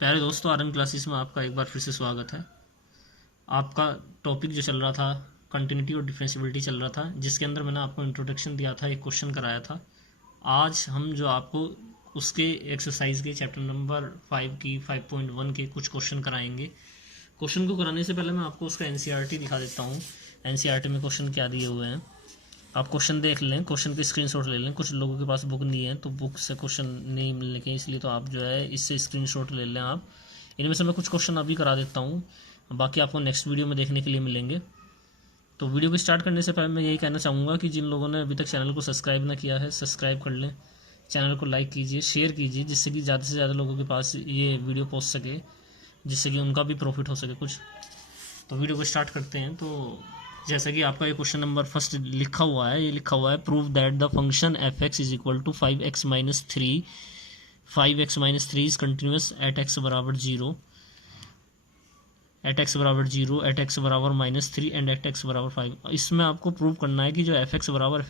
प्यारे दोस्तों, RM classes में आपका एक बार फिर से स्वागत है। आपका टॉपिक जो चल रहा था कंटिन्यूटी और डिफरेंशियबिलिटी चल रहा था, जिसके अंदर मैंने आपको इंट्रोडक्शन दिया था, एक क्वेश्चन कराया था। आज हम जो आपको उसके एक्सरसाइज के चैप्टर नंबर 5 की 5.1 के कुछ क्वेश्चन कराएंगे। क्वेश्चन को कराने से पहले मैं आपको उसका एनसीईआरटी दिखा देता हूँ। एनसीईआरटी में क्वेश्चन क्या दिए हुए हैं आप क्वेश्चन देख लें, क्वेश्चन की स्क्रीनशॉट ले लें। कुछ लोगों के पास बुक नहीं है तो बुक से क्वेश्चन नहीं मिलने के, इसलिए तो आप जो है इससे स्क्रीनशॉट ले लें आप। इनमें से मैं कुछ क्वेश्चन अभी करा देता हूँ, बाकी आपको नेक्स्ट वीडियो में देखने के लिए मिलेंगे। तो वीडियो को स्टार्ट करने से पहले मैं यही कहना चाहूँगा कि जिन लोगों ने अभी तक चैनल को सब्सक्राइब ना किया है, सब्सक्राइब कर लें। चैनल को लाइक कीजिए, शेयर कीजिए, जिससे कि ज़्यादा से ज़्यादा लोगों के पास ये वीडियो पहुँच सके, जिससे कि उनका भी प्रॉफिट हो सके कुछ। तो वीडियो को स्टार्ट करते हैं। तो जैसा कि आपका ये क्वेश्चन नंबर फर्स्ट लिखा हुआ है, ये लिखा हुआ है prove that the function F x is equal to 5x minus 3 इज कंटिन्यूस एट एक्स बराबर जीरो, एट एक्स बराबर -3 एंड एट एक्स बराबर 5। इसमें आपको प्रूव करना है कि जो एफ एक्स बराबर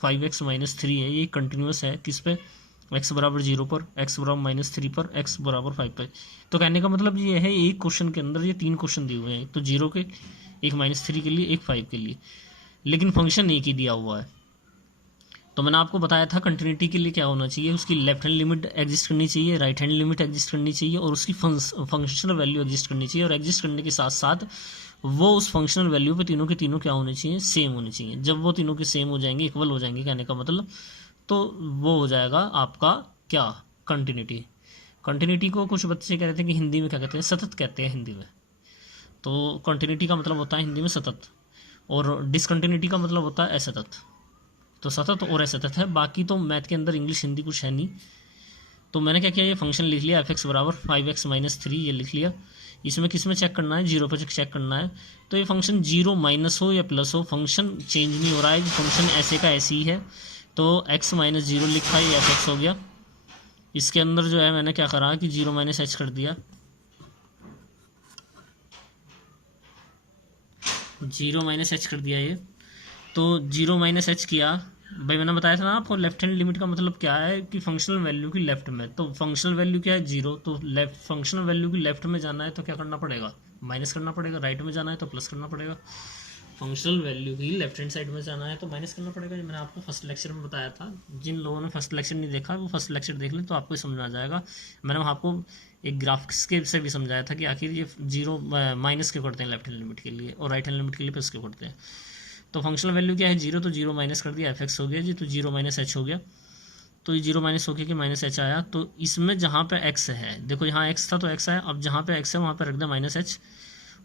5x माइनस 3 है, ये कंटिन्यूस है किस पे, x बराबर 0 पर, x बराबर -3 पर, x बराबर 5 पर। तो कहने का मतलब ये है, एक क्वेश्चन के अंदर ये 3 क्वेश्चन दिए हुए हैं, तो 0 के, एक -3 के लिए, एक 5 के लिए, लेकिन फंक्शन एक ही दिया हुआ है। तो मैंने आपको बताया था कंटिन्यूटी के लिए क्या होना चाहिए, उसकी लेफ्ट हैंड लिमिट एग्जिस्ट करनी चाहिए, राइट हैंड लिमिट एग्जिस्ट करनी चाहिए, और उसकी फंक्शनल वैल्यू एग्जिस्ट करनी चाहिए। और एग्जिस्ट करने के साथ साथ वो उस फंक्शनल वैल्यू पे तीनों के तीनों क्या होने चाहिए, सेम होने चाहिए। जब वो तीनों के सेम हो जाएंगे, इक्वल हो जाएंगे, कहने का मतलब, तो वो हो जाएगा आपका क्या, कंटिन्यूटी। कंटिन्यूटी को कुछ बच्चे कह रहे थे कि हिंदी में क्या कहते हैं, सतत कहते हैं हिंदी में। तो कंटिन्यूटी का मतलब होता है हिंदी में सतत, और डिसकंटिन्यूटी का मतलब होता है असतत। तो सतत और असतत है, बाकी तो मैथ के अंदर इंग्लिश हिंदी कुछ है नहीं। तो मैंने क्या किया, ये फंक्शन लिख लिया एफ एक्स बराबर 5x माइनस 3, ये लिख लिया। इसमें किस में चेक करना है, 0 पर चेक करना है। तो ये फंक्शन 0 माइनस हो या प्लस हो, फंक्शन चेंज नहीं हो रहा है, फंक्शन ऐसे का ऐसे ही है। तो x माइनस 0 लिखा है, ये एफ एक्स हो गया। इसके अंदर जो है मैंने क्या करा कि 0 माइनस h कर दिया, 0 माइनस h कर दिया ये। तो 0 माइनस h किया भाई, मैंने बताया था ना आपको, लेफ्ट हैंड लिमिट का मतलब क्या है कि फंक्शनल वैल्यू की लेफ्ट में। तो फंक्शनल वैल्यू क्या है, 0, तो लेफ्ट, फंक्शनल वैल्यू की लेफ्ट में जाना है तो क्या करना पड़ेगा, माइनस करना पड़ेगा। राइट में जाना है तो प्लस करना पड़ेगा। फंक्शनल वैल्यू की लेफ्ट हैंड साइड में जाना है तो माइनस करना पड़ेगा। जो मैंने आपको फर्स्ट लेक्चर में बताया था, जिन लोगों ने फर्स्ट लेक्चर नहीं देखा वो फर्स्ट लेक्चर देख लें तो आपको समझ आ जाएगा। मैंने वहाँ आपको एक ग्राफ्स के से भी समझाया था कि आखिर ये 0 माइनस क्यों करते हैं लेफ्ट हैंड लिमिट के लिए, और राइट हैंड लिमिट के लिए प्लस क्यों करते हैं। तो फंक्शनल वैल्यू क्या है, 0, तो 0 माइनस कर दिया, एफ एक्स हो गया जी, तो 0 माइनस एच हो गया। तो ये 0 माइनस हो गया कि माइनस एच आया। तो इसमें जहाँ पे एक्स है, देखो यहाँ एक्स था तो एक्स आया, अब जहाँ पे एक्स है वहाँ पे रख दें माइनस एच,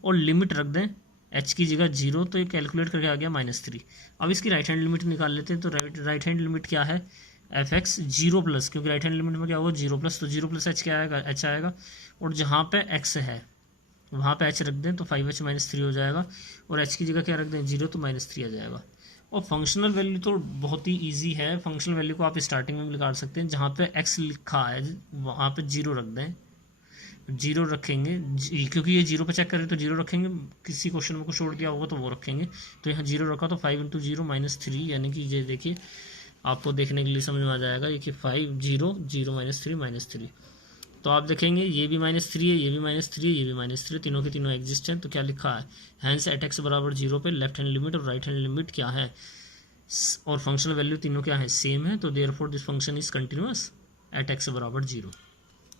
और लिमिट रख दें एच की जगह 0, तो ये कैलकुलेट करके आ गया -3। अब इसकी राइट हैंड लिमिट निकाल लेते हैं। तो राइट हैंड लिमिट क्या है, एफ एक्स 0 प्लस, क्योंकि राइट हैंड लिमिट में क्या होगा 0 प्लस, तो 0 प्लस एच क्या आएगा, एच आएगा। और जहाँ पे एक्स है वहाँ पे एच रख दें तो 5h माइनस 3 हो जाएगा, और एच की जगह क्या रख दें 0, तो -3 आ जाएगा। और फंक्शनल वैल्यू तो बहुत ही इजी है, फंक्शनल वैल्यू को आप स्टार्टिंग में भी निकाल सकते हैं। जहाँ पे एक्स लिखा है वहाँ पे 0 रख दें, 0 रखेंगे, क्योंकि ये 0 पे चेक करें तो 0 रखेंगे, किसी क्वेश्चन में कुछ छोड़ दिया होगा तो वो रखेंगे। तो यहाँ 0 रखा तो 5 × 0 -3, यानी कि ये देखिए आपको देखने के लिए समझ में आ जाएगा ये कि 5 0 0 -3 तो आप देखेंगे ये भी -3 है, ये भी -3 है, ये भी -3, तीनों के तीनों एग्जिस्ट हैं। तो क्या लिखा है, हैंस एट एक्स बराबर 0 पे लेफ्ट हैंड लिमिट और राइट हैंड लिमिट क्या है, और फंक्शनल वैल्यू तीनों क्या है, सेम है। तो therefore this function is continuous at X बराबर 0।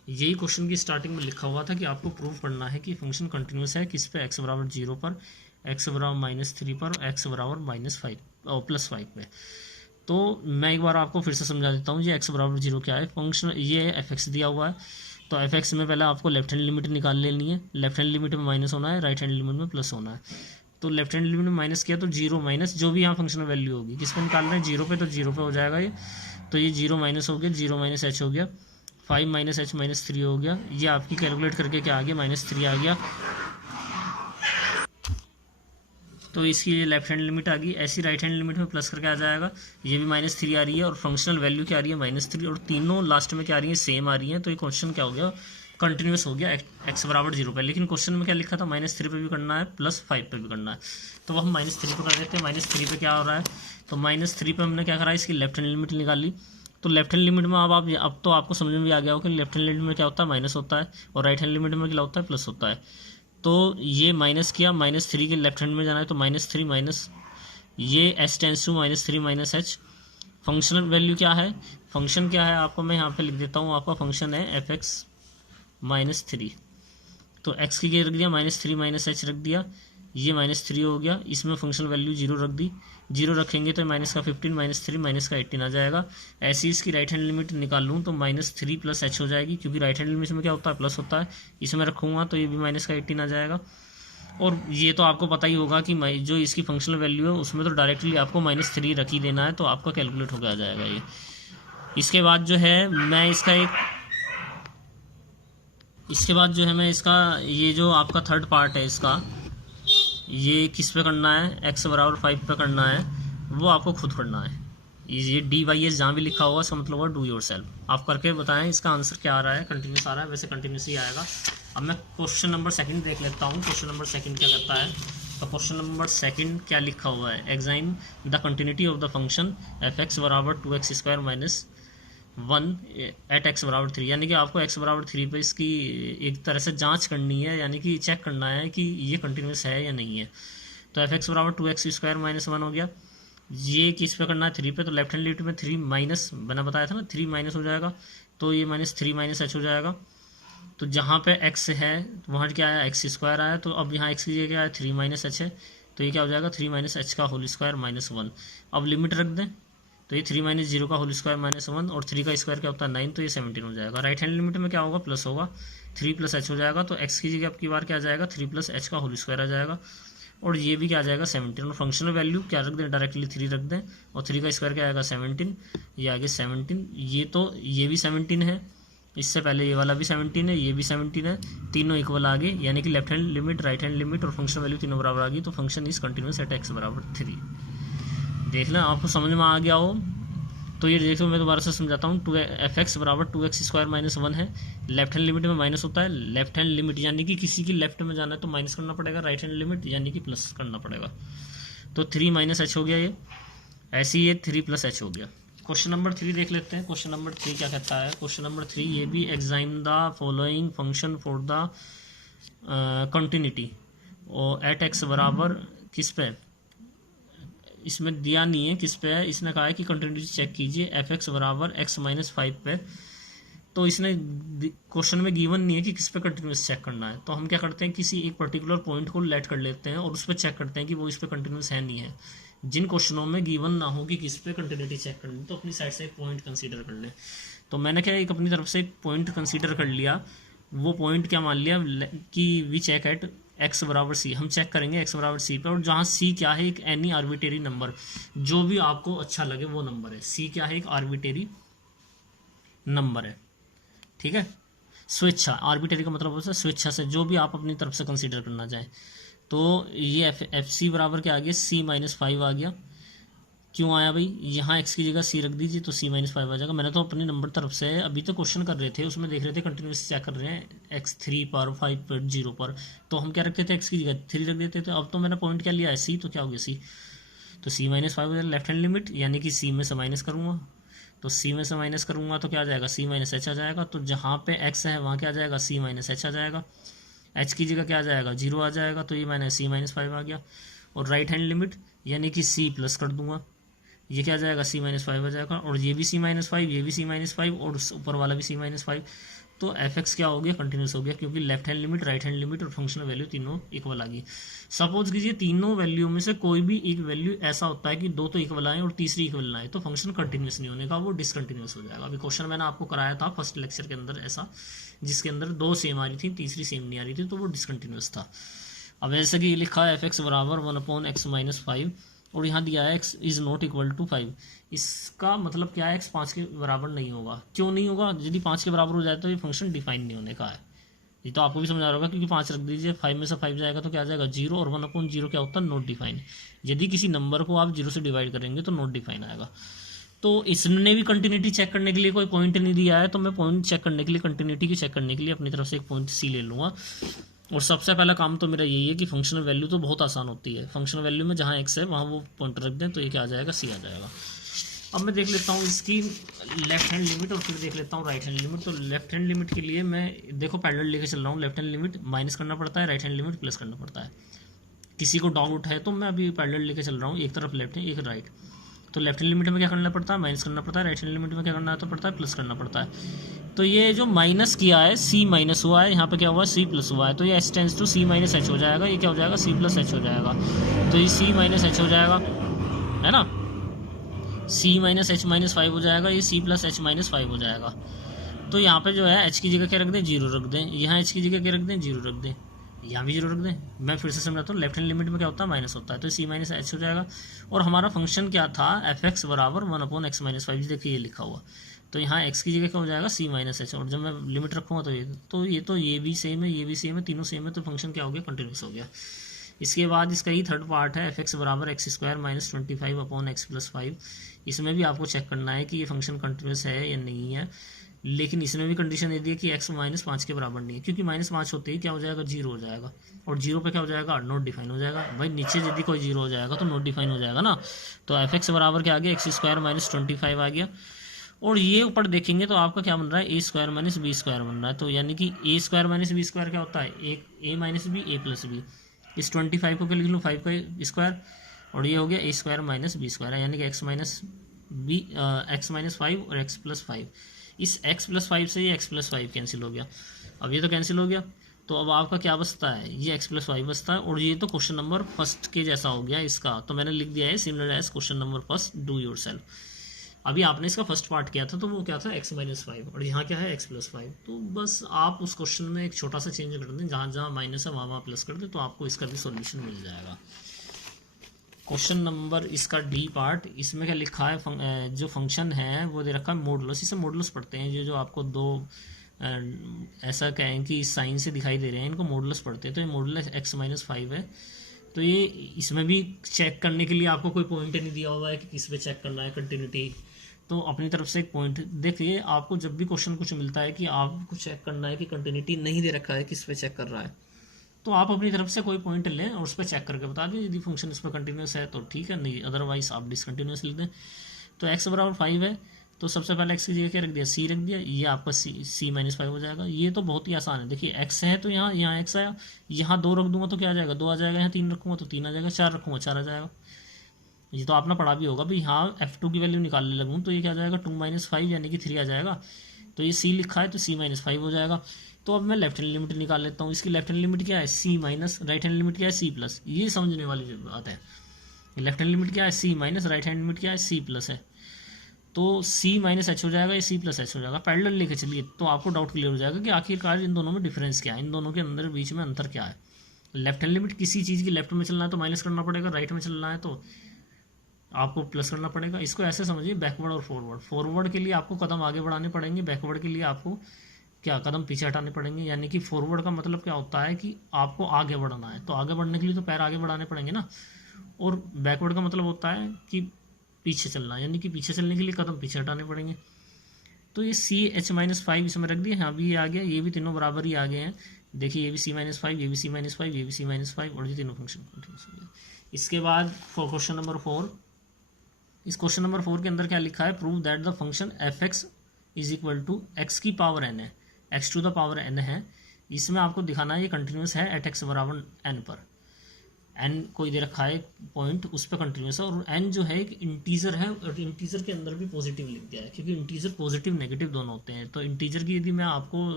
यही क्वेश्चन की स्टार्टिंग में लिखा हुआ था कि आपको प्रूव करना है कि फंक्शन कंटिन्यूअस है किस पे, एक्स बराबर 0 पर, एक्स बराबर -3 पर, एक्स बराबर -5 और +5 पे। तो मैं एक बार आपको फिर से समझा देता हूँ, ये एक्स बराबर 0 क्या है, फंक्शन ये एफ एक्स दिया हुआ है। तो एफ एक्स में पहले आपको लेफ्ट हैंड लिमिट निकाल लेनी है, लेफ्ट हैंड लिमिट में माइनस होना है, राइट हैंड लिमिट में प्लस होना है। तो लेफ्ट हैंड लिमिट में माइनस किया तो 0 माइनस जो भी यहाँ फंक्शनल वैल्यू होगी, किस पे निकाल रहे हैं, 0 पे, तो 0 पे हो जाएगा ये। तो ये 0 माइनस हो गया, 0 माइनस एच हो गया, 5 माइनस एच -3 हो गया। ये आपकी कैलकुलेट करके क्या आ गया, -3 आ गया। तो इसकी ये लेफ्ट हैंड लिमिट आ गई। ऐसी राइट हैंड लिमिट में प्लस करके आ जाएगा, ये भी -3 आ रही है, और फंक्शनल वैल्यू क्या आ रही है, -3, और तीनों लास्ट में क्या आ रही है, सेम आ रही है। तो ये क्वेश्चन क्या हो गया, कंटिन्यूस हो गया एक्स बराबर 0 पे। लेकिन क्वेश्चन में क्या लिखा था, -3 पे भी करना है, +5 पे भी करना है। तो हम -3 पे कर देते हैं। -3 पे क्या हो रहा है, तो -3 पे हमने क्या करा, इसकी लेफ्ट हैंड लिमिट निकाली। तो लेफ्ट हैंड लिमिट में अब तो आपको समझ में भी आ गया हो कि लेफ्ट हैंड लिमिट में क्या होता है, माइनस होता है, और राइट हैंड लिमिट में क्या होता है, प्लस होता है। तो ये माइनस किया, -3 के लेफ्ट हैंड में जाना है तो -3 माइनस ये h tends to -3 minus h। Functional value क्या है, फंक्शन क्या है आपको मैं यहाँ पे लिख देता हूँ, आपका फंक्शन है fx -3। तो x की जगह रख दिया -3 माइनस h रख दिया, ये -3 हो गया, इसमें फंक्शनल वैल्यू 0 रख दी, 0 रखेंगे तो माइनस का 15 -3 माइनस का 18 आ जाएगा। ऐसी इसकी राइट हैंड लिमिट निकाल लूँ तो -3 + h हो जाएगी, क्योंकि राइट हैंड लिमिट में क्या होता है, प्लस होता है। इसमें रखूँगा तो ये भी माइनस का 18 आ जाएगा। और ये तो आपको पता ही होगा कि जो इसकी फंक्शनल वैल्यू है उसमें तो डायरेक्टली आपको -3 रख ही देना है, तो आपका कैलकुलेट होकर आ जाएगा ये। इसके बाद जो है मैं इसका ये जो आपका थर्ड पार्ट है इसका, ये किस पे करना है, x = 5 पे करना है, वो आपको खुद करना है। ये DYS जहाँ भी लिखा होगा इसका मतलब होगा डू योर सेल्फ। आप करके बताएं इसका आंसर क्या आ रहा है, कंटिन्यूस आ रहा है, वैसे कंटिन्यूस ही आएगा। अब मैं क्वेश्चन नंबर 2 देख लेता हूँ, क्वेश्चन नंबर 2 क्या करता है। तो क्वेश्चन नंबर 2 क्या लिखा हुआ है, examine the continuity of the function fx = 2x² - 1 at x = 3। यानी कि आपको x = 3 पे इसकी एक तरह से जांच करनी है, यानी कि चेक करना है कि ये कंटिन्यूस है या नहीं है। तो fx = 2x² - 1 हो गया। ये किस पे करना है, 3 पे, तो लेफ्ट हैंड लिमिट में 3 माइनस मैंने बताया था ना, 3 माइनस हो जाएगा, तो ये -3 - h हो जाएगा। तो जहाँ पे x है वहाँ क्या आया, x² आया, तो अब यहाँ x की जगह क्या है, 3 - h है, तो ये क्या हो जाएगा, 3 - h का होल स्क्वायर -1। अब लिमिट रख दें तो ये 3 - 0 का होल स्क्वायर -1, और 3 का स्क्वायर क्या होता है 9, तो ये 17 हो जाएगा। राइट हैंड लिमिट में क्या होगा, प्लस होगा, 3 + h हो जाएगा, तो x की जगह अब की बार क्या आ जाएगा, 3 + h का होल स्क्वायर आ जाएगा, और ये भी क्या आ जाएगा 17। और फंक्शनल वैल्यू क्या रख दें, डायरेक्टली 3 रख दें, और 3 का स्क्वायर क्या आएगा 17, ये आगे 17, ये भी 17 है, इससे पहले ये वाला भी 17 है, ये भी 17 है, तीनों इक्वल आ गए, यानी कि left hand limit, right hand limit और फंक्शनल वैल्यू तीनों बराबर आ गई। तो function is continuous eight x = 3। देख लें आपको समझ में आ गया हो तो ये देखो मैं दोबारा से समझाता हूँ। fx = 2x² - 1 है, लेफ्ट हैंड लिमिट में माइनस होता है, लेफ्ट हैंड लिमिट यानी कि किसी की लेफ्ट में जाना है तो माइनस करना पड़ेगा, राइट हैंड लिमिट यानी कि प्लस करना पड़ेगा। तो 3 - h हो गया, ये ऐसे ही ये 3 + h हो गया। क्वेश्चन नंबर 3 देख लेते हैं। क्वेश्चन नंबर 3 क्या कहता है, क्वेश्चन नंबर 3 ये भी exine the following function for the continuity और एट x बराबर किस पे, इसमें दिया नहीं है किस पे है, इसने कहा है कि कंटिन्यूटी चेक कीजिए fx = x - 5 पे। तो इसने क्वेश्चन में गिवन नहीं है कि किस पे कंटिन्यूस चेक करना है, तो हम क्या करते हैं, किसी एक पर्टिकुलर पॉइंट को लेट कर लेते हैं और उस पर चेक करते हैं कि वो इस पे कंटिन्यूस है नहीं है। जिन क्वेश्चनों में गिवन ना हो कि किस पे कंटिन्यूटी चेक करनी है तो अपनी साइड से एक पॉइंट कंसीडर कर लें। तो मैंने क्या एक अपनी तरफ से एक पॉइंट कंसीडर कर लिया, वो पॉइंट क्या मान लिया कि we check at x = c, हम चेक करेंगे x = c पे, और जहाँ c क्या है, एक एनी आर्बिटेरी नंबर, जो भी आपको अच्छा लगे वो नंबर है। c क्या है, एक आर्बिटेरी नंबर है, ठीक है। स्वेच्छा, आर्बिटेरी का मतलब होता है स्वेच्छा से, जो भी आप अपनी तरफ से कंसीडर करना चाहें। तो ये एफ सी बराबर क्या आ गया, c - 5 आ गया। क्यों आया भाई, यहाँ x की जगह c रख दीजिए तो c - 5 आ जाएगा। मैंने तो अपनी नंबर तरफ से अभी तो क्वेश्चन कर रहे थे, उसमें देख रहे थे कंटिन्यूस चेक कर रहे हैं x 3 पर 5 पर 0 पर, तो हम क्या रखते थे, x की जगह 3 रख देते थे। अब तो मैंने पॉइंट क्या लिया है c, तो क्या हो गया c, तो c - 5 हो जाएगा लेफ्ट हैंड लिमिट, यानी कि c में से माइनस करूँगा, तो c में से माइनस करूँगा तो क्या आ जाएगा, c - h आ जाएगा। तो जहाँ पे x है वहाँ क्या आ जाएगा, c - h आ जाएगा, h की जगह क्या आ जाएगा 0 आ जाएगा, तो ये मैंने c - 5 आ गया। और राइट हैंड लिमिट यानी कि c प्लस कर दूंगा, ये क्या आ जाएगा c - 5 आ जाएगा, और ये भी c - 5, ये भी c - 5, और ऊपर वाला भी c - 5। तो fx क्या हो गया, कंटिन्यूस हो गया, क्योंकि left hand limit, right hand limit और फंक्शनल वैल्यू तीनों इक्वल आ गई। सपोज कीजिए तीनों वैल्यू में से कोई भी एक वैल्यू ऐसा होता है कि दो तो इक्वल आए और तीसरी इक्वल ना आए, तो फंक्शन कंटिन्यूस नहीं होने का, वो डिसकंटिन्यूस हो जाएगा। अभी क्वेश्चन मैंने आपको कराया था फर्स्ट लेक्चर के अंदर ऐसा, जिसके अंदर 2 सेम आ रही थी, तीसरी सेम नहीं आ रही थी, तो वो डिसकंटिन्यूस था। अब ऐसे कि ये लिखा है fx = 1/x - 5, और यहाँ दिया है x is not equal to 5। इसका मतलब क्या है, x 5 के बराबर नहीं होगा। क्यों नहीं होगा, यदि 5 के बराबर हो जाए तो ये फंक्शन डिफाइन नहीं होने का है। ये तो आपको भी समझा रहा होगा, क्योंकि 5 रख दीजिए, 5 में से 5 जाएगा तो क्या आ जाएगा 0, और 1/0 क्या होता है, नॉट डिफाइन। यदि किसी नंबर को आप 0 से डिवाइड करेंगे तो नॉट डिफाइन आएगा। तो इसने भी कंटिन्यूटी चेक करने के लिए कोई पॉइंट नहीं दिया है, तो मैं पॉइंट चेक करने के लिए, कंटिन्यूटी की चेक करने के लिए अपनी तरफ से एक पॉइंट c ले लूँगा। और सबसे पहला काम तो मेरा यही है कि फंक्शनल वैल्यू तो बहुत आसान होती है, फंक्शनल वैल्यू में जहाँ x है वहाँ वो पॉइंट रख दें, तो ये क्या आ जाएगा, c आ जाएगा। अब मैं देख लेता हूँ इसकी लेफ्ट हैंड लिमिट और फिर देख लेता हूँ राइट हैंड लिमिट। तो लेफ्ट हैंड लिमिट के लिए मैं देखो पैरेलल लेके चल रहा हूँ। लेफ्ट हैंड लिमिट माइनस करना पड़ता है, राइट हैंड लिमिट प्लस करना पड़ता है। किसी को डाउट है तो मैं अभी पैरेलल लेके चल रहा हूँ, एक तरफ लेफ्ट है एक राइट। तो लेफ्ट हैंड लिमिट में क्या करना पड़ता है, माइनस करना पड़ता है। राइट हैंड लिमिट में क्या करना पड़ता है, प्लस करना पड़ता है। तो ये जो माइनस किया है सी माइनस हुआ है, यहाँ पे क्या हुआ सी प्लस हुआ है, तो ये h tends to c minus h हो जाएगा। ये क्या हो जाएगा, सी प्लस एच हो जाएगा। तो ये सी माइनस एच हो जाएगा, है ना। सी माइनस एच माइनस 5 हो जाएगा, ये सी प्लस एच माइनस 5 हो जाएगा। तो यहाँ पे जो है एच की जगह क्या रख दें, जीरो रख दें। यहाँ एच की जगह क्या रख दें, जीरो रख दें। यहाँ भी जीरो रख दें। मैं फिर से समझाता हूँ, लेफ्ट हैंड लिमिट में क्या होता है, माइनस होता है, तो सी माइनस एच हो जाएगा। और हमारा फंक्शन क्या था, एफ एक्स बराबर 1/x माइनस 5, देखिए ये लिखा हुआ। तो यहाँ एक्स की जगह क्या हो जाएगा, सी माइनस एच। और जब मैं लिमिट रखूँगा तो ये भी सेम है, ये भी सेम है, तीनों सेम है। तो फंक्शन क्या हो गया, कंटिन्यूस हो गया। इसके बाद इसका ही थर्ड पार्ट है, एफ एक्स बराबर x square minus 25/x plus 5। इसमें भी आपको चेक करना है कि ये फंक्शन कंटिन्यूस है या नहीं है। लेकिन इसमें भी कंडीशन दे दी है कि x -5 के बराबर नहीं है, क्योंकि -5 होते ही क्या हो जाएगा, जीरो हो जाएगा। और जीरो पे क्या हो जाएगा, नॉट डिफाइन हो जाएगा। भाई नीचे यदि कोई जीरो हो जाएगा तो नॉट डिफाइन हो जाएगा ना। तो एफ एक्स बराबर क्या आ गया, एक्स स्क्वायर माइनस 25 आ गया। और ये ऊपर देखेंगे तो आपका क्या बन रहा है, ए स्क्वायर माइनस बी स्क्वायर बन रहा है। तो यानी कि ए स्क्वायर माइनस बी स्क्वायर क्या होता है, एक ए माइनस बी ए प्लस बी। इस 25 को क्या लिख लूँ, 5 का स्क्वायर, और ये हो गया ए स्क्वायर माइनस बी स्क्वायर, यानी कि एक्स माइनस 5 और एक्स प्लस 5। इस x प्लस 5 से ये x प्लस 5 कैंसिल हो गया। अब ये तो कैंसिल हो गया, तो अब आपका क्या बचता है, ये x प्लस 5 बचता है। और ये तो क्वेश्चन नंबर फर्स्ट के जैसा हो गया इसका, तो मैंने लिख दिया है similar as question number first, do yourself. अभी आपने इसका फर्स्ट पार्ट किया था तो वो क्या था, x माइनस 5, और यहाँ क्या है x प्लस 5। तो बस आप उस क्वेश्चन में एक छोटा सा चेंज कर दें, जहाँ जहाँ माइनस है वहाँ प्लस कर दें, तो आपको इसका भी सोल्यूशन मिल जाएगा। क्वेश्चन नंबर इसका डी पार्ट, इसमें क्या लिखा है, जो फंक्शन है वो दे रखा है मॉडुलस। इसे मॉडुलस पढ़ते हैं, जो आपको दो ऐसा कहें कि साइन से दिखाई दे रहे हैं, इनको मॉडुलस पढ़ते हैं। तो ये मॉडुलस x माइनस 5 है। तो ये इसमें भी चेक करने के लिए आपको कोई पॉइंट नहीं दिया हुआ है कि किस पे चेक करना है, कंटिन्यूटी। तो अपनी तरफ से एक पॉइंट देखिए, आपको जब भी क्वेश्चन कुछ मिलता है कि आपको चेक करना है कि कंटिन्यूटी नहीं दे रखा है, किस पे चेक कर रहा है, तो आप अपनी तरफ से कोई पॉइंट लें और उस पर चेक करके बता दें। यदि फंक्शन इस पर कंटिन्यूस है तो ठीक है, नहीं अदरवाइज आप डिसकंटिन्यूस लिख दें। तो x बराबर 5 है, तो सबसे पहले x की जगह क्या रख दिया, c रख दिया। ये आपका c माइनस 5 हो जाएगा। ये तो बहुत ही आसान है, देखिए x है तो यहाँ x आया, यहाँ 2 रख दूंगा तो क्या आ जाएगा, 2 आ जाएगा। यहाँ 3 रखूँगा तो 3 आ जाएगा, 4 रखूँगा 4 आ जाएगा। ये तो आपने पढ़ा भी होगा भाई। यहाँ f2 की वैल्यू निकालने लगूँ तो ये क्या आ जाएगा, 2 माइनस 5 यानी कि 3 आ जाएगा। तो ये c लिखा है तो c माइनस 5 हो जाएगा। तो अब मैं लेफ्ट हैंड लिमिट निकाल लेता हूँ। इसकी लेफ्ट हैंड लिमिट क्या है, c minus, right hand limit क्या है, c प्लस। ये समझने वाली बात है। लेफ्ट हैंड लिमिट क्या है, c minus, right hand limit क्या है, c प्लस है। तो c माइनस एच हो जाएगा, ये c प्लस एच हो जाएगा। पैरेलल लेके चलिए तो आपको डाउट क्लियर हो जाएगा कि आखिरकार इन दोनों में डिफरेंस क्या है, इन दोनों के अंदर बीच में अंतर क्या है। लेफ्ट हैंड लिमिट किसी चीज़ की लेफ्ट में चलना है तो माइनस करना पड़ेगा, राइट में चलना है तो आपको प्लस करना पड़ेगा। इसको ऐसे समझिए, बैकवर्ड और फॉरवर्ड। फॉरवर्ड के लिए आपको कदम आगे बढ़ाने पड़ेंगे, बैकवर्ड के लिए आपको क्या कदम पीछे हटाने पड़ेंगे। यानी कि फॉरवर्ड का मतलब क्या होता है कि आपको आगे बढ़ना है, तो आगे बढ़ने के लिए तो पैर आगे बढ़ाने पड़ेंगे ना। और बैकवर्ड का मतलब होता है कि पीछे चलना, यानी कि पीछे चलने के लिए कदम पीछे हटाने पड़ेंगे। तो ये c(h-5) इसमें रख दिया, यहाँ भी ये आ गया, ये भी तीनों बराबर ही आ गए हैं। देखिए ये भी c-5, ये भी c-5, ये भी c-5, और ये तीनों फंक्शन कंटिन्यूस हो गए। इसके बाद क्वेश्चन नंबर 4, इस क्वेश्चन नंबर 4 के अंदर क्या लिखा है, prove that the function F x is equal to x की पावर n है, x to the power n है। इसमें आपको दिखाना है ये कंटिन्यूस है एट x बराबर n पर। n कोई दे रखा है पॉइंट, उस पर कंटिन्यूस है। और n जो है एक इंटीजर है, और इंटीजर के अंदर भी पॉजिटिव लिख दिया है, क्योंकि इंटीजर पॉजिटिव नेगेटिव दोनों होते हैं। तो इंटीजर की यदि मैं आपको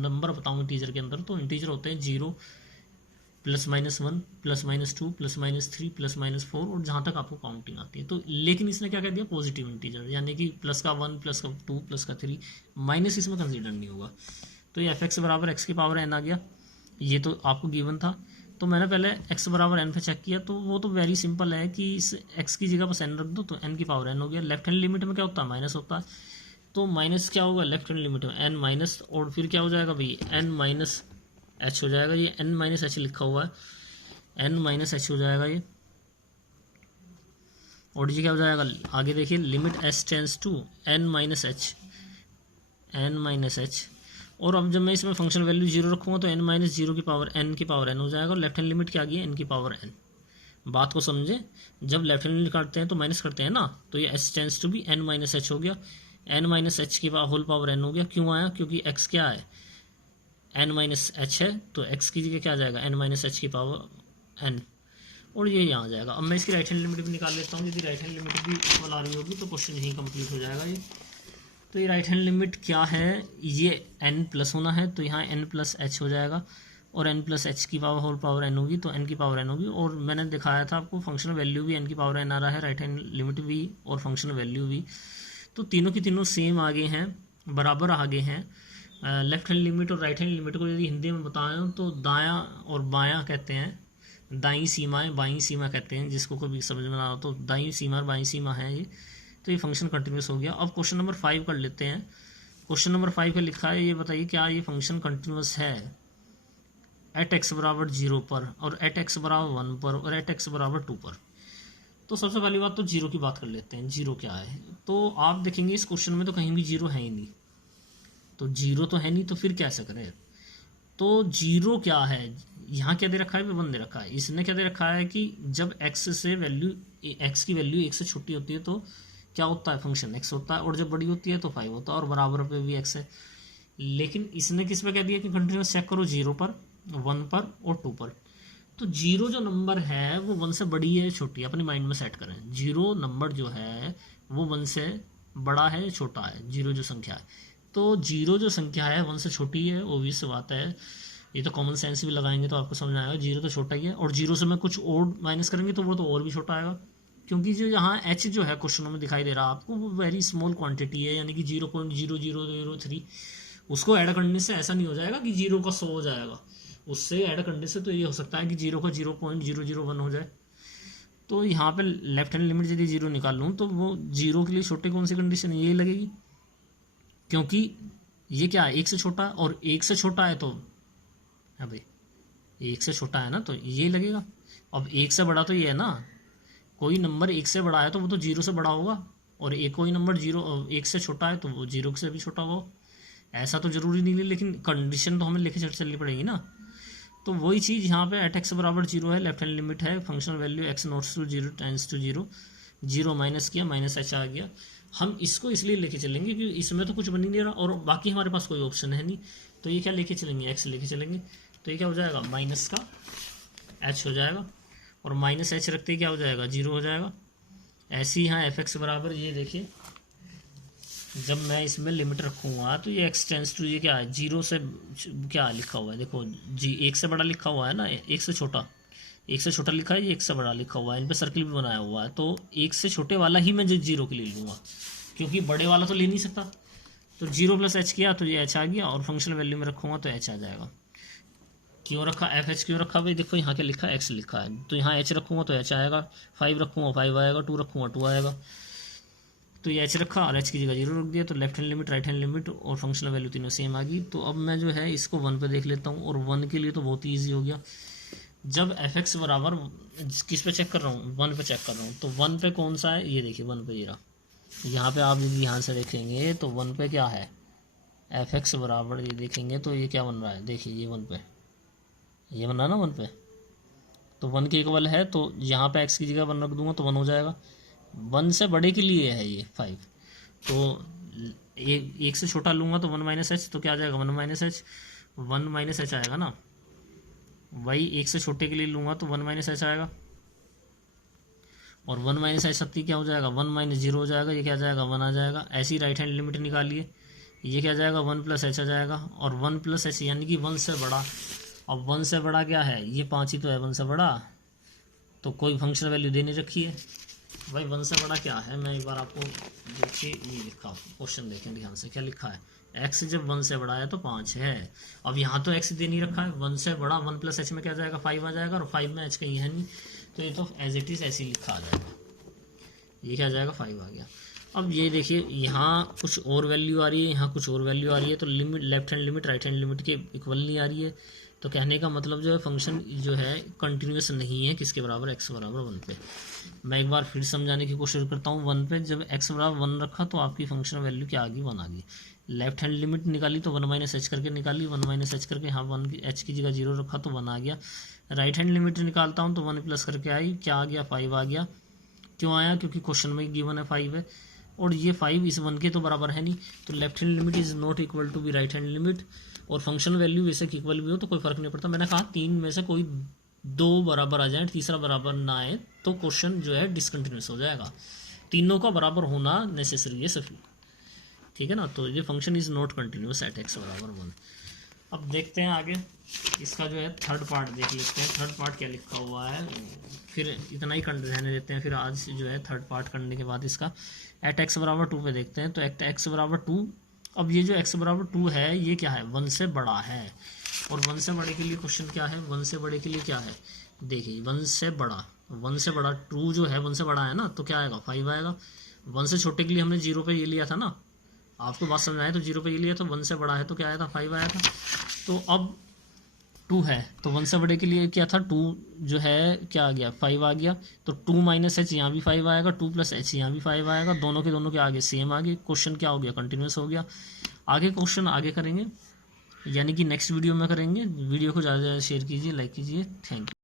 नंबर बताऊँ इंटीजर के अंदर, तो इंटीजर होते हैं 0, +-1, +-2, +-3, +-4, और जहाँ तक आपको काउंटिंग आती है। तो लेकिन इसने क्या कह दिया, पॉजिटिव इंटीजर, यानी कि +1, +2, +3, माइनस इसमें कंसीडर नहीं होगा। तो ये एफ एक्स बराबर x की पावर n आ गया, ये तो आपको गिवन था। तो मैंने पहले x बराबर n पे चेक किया, तो वो तो वेरी सिंपल है कि इस x की जगह बस n रख दो तो n की पावर n हो गया। लेफ्ट हैंड लिमिट में क्या होता है, माइनस होता है, तो माइनस क्या होगा लेफ्ट हैंड लिमिट में, n माइनस, और फिर क्या हो जाएगा भाई, n माइनस h हो जाएगा। ये n माइनस एच लिखा हुआ है, n माइनस एच हो जाएगा ये। और ये क्या हो जाएगा, आगे देखिए, limit s tends to n minus h, n minus h. और अब जब मैं इसमें फंक्शन वैल्यू 0 रखूँगा तो n माइनस 0 की पावर n की पावर n हो जाएगा। और लेफ्ट हैंड लिमिट क्या आ गई है, n की पावर n। बात को समझे, जब लेफ्ट हैंड निकालते हैं तो माइनस करते हैं ना, तो ये h tends to be n minus h हो गया, एन माइनस एच की होल पावर एन हो गया। क्यों आया? क्योंकि एक्स क्या है, एन माइनस एच है, तो एक्स की जगह क्या आ जाएगा, एन माइनस एच की पावर एन, और ये यहाँ आ जाएगा। अब मैं इसकी राइट हैंड लिमिट भी निकाल लेता हूँ, यदि राइट हैंड लिमिट भी इक्वल आ रही होगी तो क्वेश्चन यहीं कंप्लीट हो जाएगा ये। तो ये राइट हैंड लिमिट क्या है, ये एन प्लस होना है, तो यहाँ एन प्लस एच हो जाएगा, और एन प्लस एच की पावर होल पावर एन होगी, तो एन की पावर एन होगी। और मैंने दिखाया था आपको फंक्शनल वैल्यू भी एन की पावर एन आ रहा है, राइट हैंड लिमिट भी और फंक्शनल वैल्यू भी, तो तीनों की तीनों सेम आगे हैं, बराबर आगे हैं। लेफ्ट हैंड लिमिट और राइट हैंड लिमिट को यदि हिंदी में बताएं तो दायां और बायां कहते हैं, दाईं सीमाएं बाईं सीमा कहते हैं, जिसको कोई भी समझ में ना हो तो दाईं सीमा और बाईं सीमा है ये। तो ये फंक्शन कंटिन्यूस हो गया। अब क्वेश्चन नंबर 5 कर लेते हैं। क्वेश्चन नंबर 5 का लिखा है, ये बताइए क्या ये फंक्शन कंटिन्यूस है एट एक्स बराबर 0 पर, और एट एक्स बराबर 1 पर, और एट एक्स बराबर 2 पर। तो सबसे पहली बात तो जीरो की बात कर लेते हैं, जीरो क्या है। तो आप देखेंगे इस क्वेश्चन में तो कहीं भी जीरो है ही नहीं, तो जीरो तो है नहीं, तो फिर कैसे करें। तो जीरो क्या है, यहाँ क्या दे रखा है, 1 दे रखा है। इसने क्या दे रखा है कि जब एक्स से वैल्यू, एक्स की वैल्यू 1 से छोटी होती है तो क्या होता है, फंक्शन एक्स होता है, और जब बड़ी होती है तो 5 होता है, और बराबर पे भी एक्स है। लेकिन इसने किस पे कह दिया कि कंटिन्यूस चेक करो 0 पर, 1 पर और 2 पर। तो जीरो जो नंबर है वो 1 से बड़ी है छोटी है, अपने माइंड में सेट करें। जीरो नंबर जो है वो 1 से बड़ा है छोटा है, जीरो जो संख्या है। तो जीरो जो संख्या है 1 से छोटी है, ओबियस बात है, ये तो कॉमन सेंस भी लगाएंगे तो आपको समझ आएगा, जीरो तो छोटा ही है। और जीरो से मैं कुछ और माइनस करेंगे तो वो तो और भी छोटा आएगा, क्योंकि जो यहाँ एच जो है क्वेश्चनों में दिखाई दे रहा है आपको, वो वेरी स्मॉल क्वांटिटी है, यानी कि 0.0003। उसको ऐड करने से ऐसा नहीं हो जाएगा कि 0 का 100 हो जाएगा, उससे ऐड करने से तो ये हो सकता है कि 0 का 0.001 हो जाए। तो यहाँ पे लेफ्ट हैंड लिमिट यदि 0 निकाल लूँ तो वो 0 के लिए छोटे कौन सी कंडीशन यही लगेगी, क्योंकि ये क्या है 1 से छोटा, और 1 से छोटा है तो है भाई, 1 से छोटा है ना तो ये लगेगा। अब 1 से बड़ा तो ये है ना, कोई नंबर 1 से बड़ा है तो वो तो 0 से बड़ा होगा, और एक कोई नंबर 1 से छोटा है तो वो 0 से भी छोटा होगा। ऐसा तो जरूरी नहीं है, लेकिन कंडीशन तो हमें लेके चलनी पड़ेगी ना। तो वही चीज़ यहाँ पे एट एक्स बराबर 0 है, लेफ्ट हैंड लिमिट है, functional value x naughts to 0 tends to 0, 0 minus किया, माइनस एच आ गया। हम इसको इसलिए लेके चलेंगे क्योंकि इसमें तो कुछ बन ही नहीं रहा, और बाकी हमारे पास कोई ऑप्शन है नहीं, तो ये क्या लेके चलेंगे, एक्स लेके चलेंगे। तो ये क्या हो जाएगा, माइनस का एच हो जाएगा, और माइनस एच रखते ही क्या हो जाएगा, 0 हो जाएगा। ऐसे ही यहाँ एफ एक्स बराबर, ये देखिए जब मैं इसमें लिमिट रखूँगा तो ये एक्स टेंस टू, ये क्या है 0 से क्या लिखा हुआ है, देखो जी 1 से बड़ा लिखा हुआ है ना, 1 से छोटा, 1 से छोटा लिखा है, ये 1 से बड़ा लिखा हुआ है, इन पे सर्किल भी बनाया हुआ है। तो 1 से छोटे वाला ही मैं 0 के लिए लूँगा, क्योंकि बड़े वाला तो ले नहीं सकता। तो 0 प्लस एच किया तो ये एच आ गया, और फंक्शनल वैल्यू में रखूँगा तो एच आ जाएगा। क्यों रखा एफ एच, क्यों रखा भाई, देखो यहाँ क्या लिखा है, एक्स लिखा है, तो यहाँ एच रखूँगा तो एच आएगा, 5 रखूँगा 5 आएगा, 2 रखूँगा 2 आएगा। तो ये एच रखा और एच की जगह 0 रख दिया, तो left hand limit, right hand limit और फंक्शनल वैल्यू तीनों सेम आ गई। तो अब मैं जो है इसको 1 पे देख लेता हूँ, और 1 के लिए तो बहुत ही ईजी हो गया। जब एफ एक्स बराबर, किस पे चेक कर रहा हूँ, 1 पे चेक कर रहा हूँ, तो 1 पे कौन सा है, ये देखिए 1 पे ये रहा। यहाँ पे आप यदि ध्यान से देखेंगे तो 1 पे क्या है, एफ एक्स बराबर, ये देखेंगे तो ये क्या बन रहा है, देखिए ये 1 पे, ये बन रहा ना 1 पे, तो 1 के इक्वल है, तो यहाँ पे एक्स की जगह 1 रख दूंगा तो 1 हो जाएगा। 1 से बड़े के लिए है ये 5, तो 1 से छोटा लूँगा तो 1 माइनस एच, तो क्या आ जाएगा 1 माइनस एच, 1 माइनस एच आएगा ना। वही 1 से छोटे के लिए लूँगा तो 1 माइनस एच आएगा, और 1 माइनस एच सत्ती क्या हो जाएगा, 1 माइनस 0 हो जाएगा, ये क्या आ जाएगा 1 आ जाएगा। ऐसी राइट हैंड लिमिट निकालिए, ये क्या आ जाएगा 1 प्लस एच आ जाएगा, और 1 प्लस एच यानी कि 1 से बड़ा। अब 1 से बड़ा क्या है, ये 5 ही तो है 1 से बड़ा, तो कोई फंक्शनल वैल्यू दे नहीं रखी है भाई। 1 से बड़ा क्या है, मैं एक बार आपको देखिए, ये लिखा क्वेश्चन देखें ध्यान से, क्या लिखा है, एक्स जब 1 से बड़ा है तो 5 है। अब यहाँ तो एक्स दे नहीं रखा है, 1 से बड़ा 1 प्लस एच में क्या जाएगा 5 आ जाएगा, और 5 में एच कहीं है नहीं, तो ये तो एज इट इज़ ऐसे ही लिखा आ जाएगा, ये क्या आ जाएगा 5 आ गया। अब ये देखिए यहाँ कुछ और वैल्यू आ रही है, यहाँ कुछ और वैल्यू आ रही है, तो limit, left hand limit right hand limit के इक्वल नहीं आ रही है। तो कहने का मतलब जो है फंक्शन जो है कंटिन्यूस नहीं है किसके बराबर, एक्स बराबर 1 पे। मैं एक बार फिर समझाने की कोशिश करता हूँ। 1 पे जब एक्स बराबर 1 रखा तो आपकी फंक्शन वैल्यू क्या आ गई, 1 आ गई। लेफ्ट हैंड लिमिट निकाली तो 1 माइनस एच करके निकाली, 1 माइनस एच करके यहाँ 1 एच की जगह 0 रखा तो 1 आ गया। राइट हैंड लिमिट निकालता हूँ तो 1 प्लस करके आई, क्या आ गया, 5 आ गया। क्यों आया, क्योंकि क्वेश्चन में गिवन है 5 है, और ये 5 इस 1 के तो बराबर है नहीं, तो left hand limit is not equal to be right hand limit. और फंक्शन वैल्यू वैसे इक्वल भी हो तो कोई फर्क नहीं पड़ता। मैंने कहा 3 में से कोई 2 बराबर आ जाए, तीसरा बराबर ना आए तो क्वेश्चन जो है डिसकंटिन्यूस हो जाएगा। तीनों का बराबर होना नेसेसरी है सभी, ठीक है ना। तो ये function is not continuous at X बराबर 1। अब देखते हैं आगे, इसका जो है थर्ड पार्ट देख लेते हैं। थर्ड पार्ट क्या लिखा हुआ है, फिर इतना ही रहने देते हैं। फिर आज जो है थर्ड पार्ट करने के बाद इसका एट एक्स बराबर 2 पे देखते हैं। तो एट एक्स बराबर 2, अब ये जो एक्स बराबर 2 है ये क्या है, 1 से बड़ा है। और 1 से बड़े के लिए क्वेश्चन क्या है, 1 से बड़े के लिए क्या है, देखिए 1 से बड़ा, 1 से बड़ा 2 जो है 1 से बड़ा है ना, तो क्या आएगा, 5 आएगा। 1 से छोटे के लिए हमने 0 पे ये लिया था ना, आपको बात समझ आए, तो 0 पे ये लिया, तो 1 से बड़ा है तो क्या आया था, 5 आया था। तो अब 2 है तो 1 से बड़े के लिए क्या था, 2 जो है क्या आ गया, 5 आ गया। तो 2 माइनस एच यहाँ भी 5 आएगा, 2 प्लस एच यहाँ भी 5 आएगा, दोनों के आगे सेम आ गए। क्वेश्चन क्या हो गया, कंटिन्यूस हो गया। आगे क्वेश्चन आगे करेंगे, यानी कि नेक्स्ट वीडियो में करेंगे। वीडियो को ज़्यादा से ज़्यादा शेयर कीजिए, लाइक कीजिए। Thank you.